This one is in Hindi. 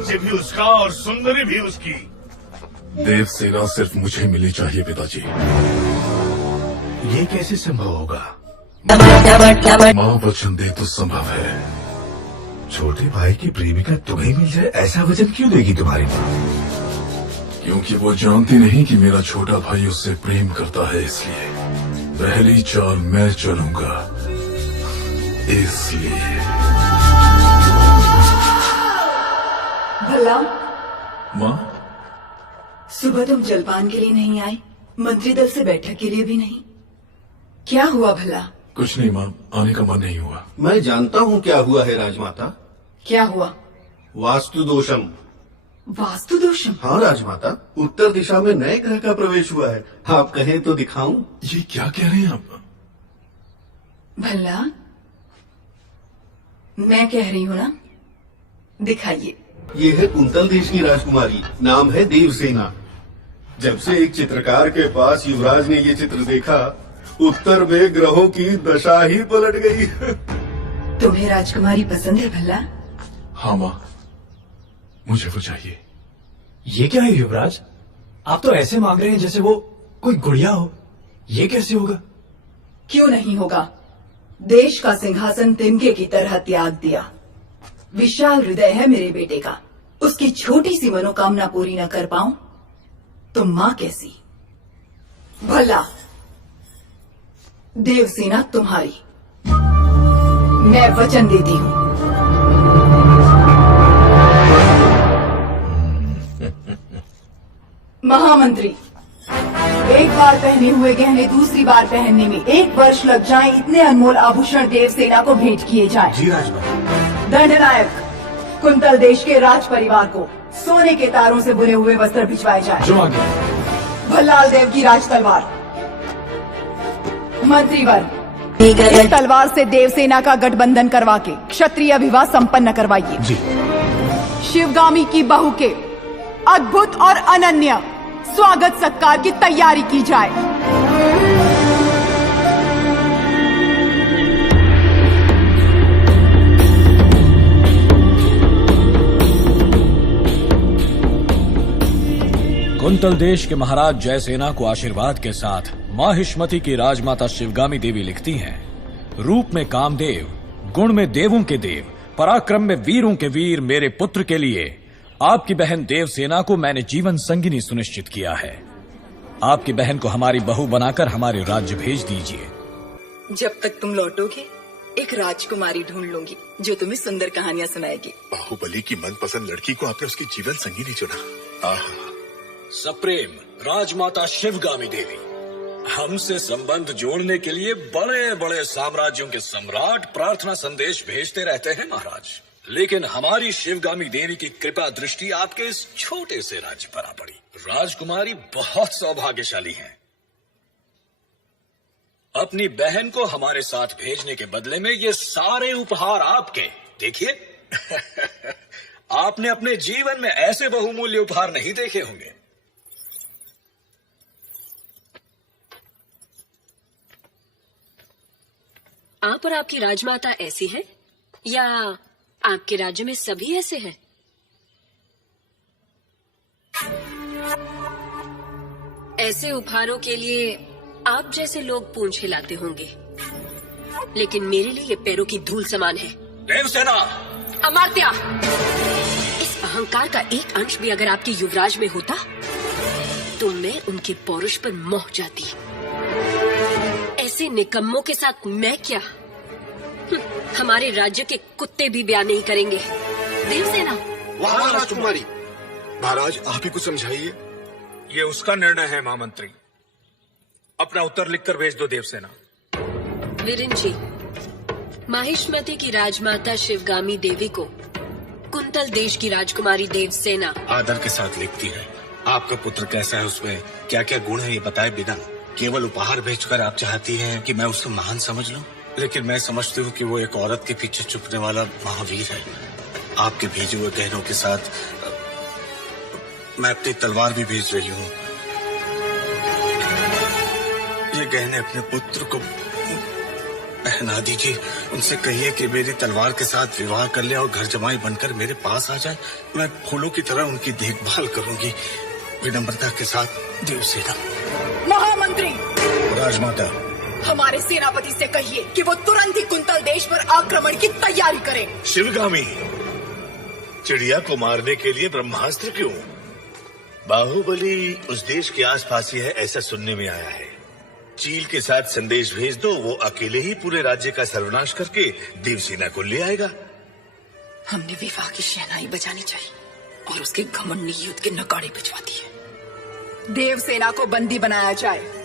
राज्य भी उसका और सुंदरी भी उसकी। देवसेना सिर्फ मुझे मिली चाहिए पिताजी। ये कैसे संभव होगा? माँ वचन दे तो संभव है। छोटे भाई की प्रेमिका तुम्हें मिल जाए, ऐसा वचन क्यों देगी तुम्हारी माँ? क्योंकि वो जानती नहीं कि मेरा छोटा भाई उससे प्रेम करता है, इसलिए पहली चाल मैं चलूंगा, इसलिए। भला माँ, सुबह तुम जलपान के लिए नहीं आए, मंत्री दल से बैठक के लिए भी नहीं। क्या हुआ भला? कुछ नहीं माँ, आने का मन नहीं हुआ। मैं जानता हूँ क्या हुआ है राजमाता। क्या हुआ? वास्तु दोषम। वास्तु दोषम? हाँ राजमाता, उत्तर दिशा में नए ग्रह का प्रवेश हुआ है। आप कहें तो दिखाऊं? ये क्या कह रहे हैं आप? भला मैं कह रही हूँ ना, दिखाइए। ये है कुंतल देश की राजकुमारी, नाम है देवसेना। जब से एक चित्रकार के पास युवराज ने ये चित्र देखा, उत्तर में ग्रहों की दशा ही पलट गई। तुम्हें राजकुमारी पसंद है भला? हाँ माँ, मुझे वो चाहिए। ये क्या है युवराज, आप तो ऐसे मांग रहे हैं जैसे वो कोई गुड़िया हो। ये कैसे होगा? क्यों नहीं होगा? देश का सिंहासन तिनके की तरह त्याग दिया। विशाल हृदय है मेरे बेटे का, उसकी छोटी सी मनोकामना पूरी न कर पाऊं तो मां कैसी? भला देवसेना तुम्हारी, मैं वचन देती हूं। महामंत्री, एक बार पहने हुए गहने दूसरी बार पहनने में 1 वर्ष लग जाए, इतने अनमोल आभूषण देवसेना को भेंट किए जाएं। जी राजमाता। दंडनायक, कुंतल देश के राज परिवार को सोने के तारों से बुने हुए वस्त्र भिजवाए जाए। जो आगे। भल्लाल देव की राज तलवार। मंत्रीवर, इस तलवार से देवसेना का गठबंधन करवा के क्षत्रिय विवाह संपन्न करवाइए। जी। शिवगामी की बहू के अद्भुत और अनन्य स्वागत सत्कार की तैयारी की जाए। कुंतल देश के महाराज जयसेना को आशीर्वाद के साथ मां हिष्मती की राजमाता शिवगामी देवी लिखती हैं, रूप में कामदेव, गुण में देवों के देव, पराक्रम में वीरों के वीर मेरे पुत्र के लिए आपकी बहन देवसेना को मैंने जीवन संगिनी सुनिश्चित किया है। आपकी बहन को हमारी बहू बनाकर हमारे राज्य भेज दीजिए। जब तक तुम लौटोगे, एक राजकुमारी ढूंढ लूंगी जो तुम्हें सुंदर कहानियां सुनाएगी। बाहुबली की मनपसंद लड़की को आपने उसकी जीवन संगिनी चुना। आहा। सप्रेम राजमाता शिवगामी देवी, हमसे संबंध जोड़ने के लिए बड़े बड़े साम्राज्यों के सम्राट प्रार्थना संदेश भेजते रहते हैं महाराज, लेकिन हमारी शिवगामी देवी की कृपा दृष्टि आपके इस छोटे से राज्य पर आ पड़ी। राजकुमारी बहुत सौभाग्यशाली हैं। अपनी बहन को हमारे साथ भेजने के बदले में ये सारे उपहार आपके। देखिए आपने अपने जीवन में ऐसे बहुमूल्य उपहार नहीं देखे होंगे। आप और आपकी राजमाता ऐसी है या आपके राज्य में सभी ऐसे हैं? ऐसे उपहारों के लिए आप जैसे लोग पूंछ हिलाते होंगे, लेकिन मेरे लिए ये पैरों की धूल समान है। देवसेना! अमात्या! इस अहंकार का एक अंश भी अगर आपके युवराज में होता तो मैं उनके पौरुष पर मोह जाती। ऐसे निकम्मों के साथ मैं क्या? हमारे राज्य के कुत्ते भी ब्याह नहीं करेंगे। देवसेना! वाह राजकुमारी! महाराज आप ही कुछ समझाइए। ये उसका निर्णय है महामंत्री, अपना उत्तर लिखकर भेज दो देवसेना। वीरेन जी, माहिष्मती की राजमाता शिवगामी देवी को कुंतल देश की राजकुमारी देवसेना आदर के साथ लिखती है। आपका पुत्र कैसा है, उसमें क्या क्या गुण है, ये बताए बिना केवल उपहार भेजकर आप चाहती हैं कि मैं उसे महान समझ लूं, लेकिन मैं समझती हूँ कि वो एक औरत के पीछे छुपने वाला महावीर है। आपके भेजे हुए गहनों के साथ मैं अपनी तलवार भी भेज रही हूँ। ये गहने अपने पुत्र को बहना दीजिए, उनसे कहिए कि मेरी तलवार के साथ विवाह कर ले और घर जमाई बनकर मेरे पास आ जाए। मैं फूलों की तरह उनकी देखभाल करूंगी। विनम्रता के साथ देवसेना। महामंत्री, राजमाता, हमारे सेनापति से कहिए कि वो तुरंत ही कुंतल देश पर आक्रमण की तैयारी करें। शिवगामी, चिड़िया को मारने के लिए ब्रह्मास्त्र क्यों? बाहुबली उस देश के आसपास ही है, ऐसा सुनने में आया है। चील के साथ संदेश भेज दो, वो अकेले ही पूरे राज्य का सर्वनाश करके देवसेना को ले आएगा। हमने विवाह की शहनाई बजानी चाहिए और उसके घमंडी युद्ध के नगाड़े भिजवा दिए। देवसेना को बंदी बनाया जाए